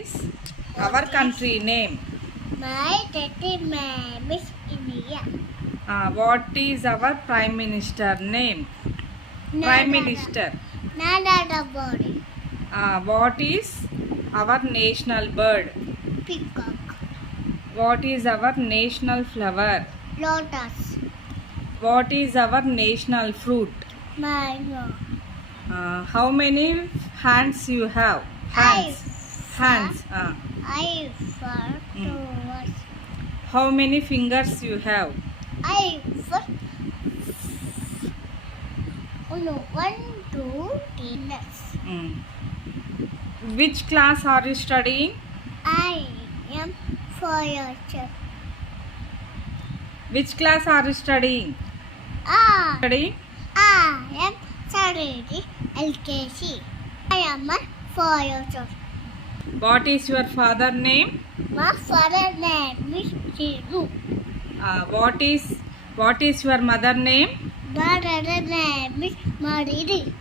Is our country name? My daddy name is India. What is our prime minister name? Prime minister. Nada body. What is our national bird? Peacock. What is our national flower? Lotus. What is our national fruit? Mango. How many hands you have? Hands. Hands. I for towards. How many fingers you have? I for no 1, 2, 3. Which class are you studying? I am for your chef. Which class are you studying? Studying? I am studying LKG. I am a 4 years old. What is your father name? My father name is Chiru. What is your mother name? My mother name is Maridi.